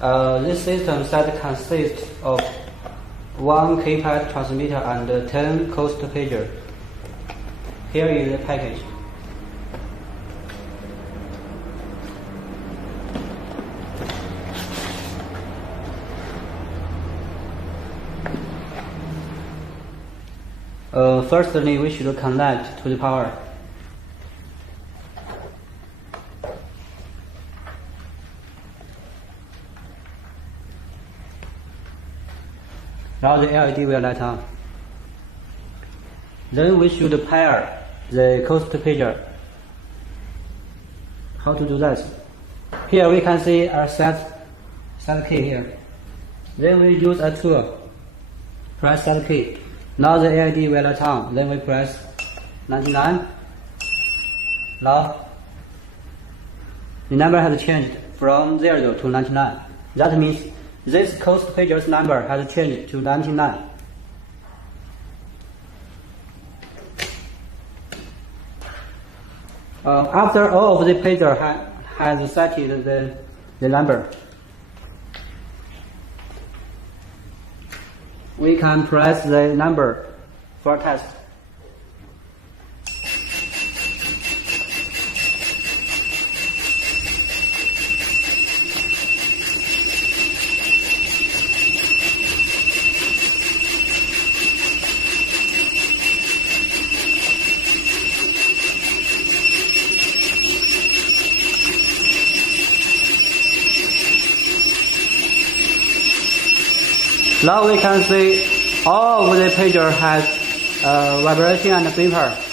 This system set consists of 1 kPath transmitter and 10 coast pager. Here is the package. Firstly, we should connect to the power. Now the LED will light on. Then we should pair the coast pager. How to do that? Here we can see a set key here. Then we use a tool. Press set key. Now the LED will light on. Then we press 99. Now the number has changed from 0 to 99. That means this coast pager's number has changed to 99. After all of the pager has set the number, we can press the number for test. Now we can see all of the pager has vibration and beeper.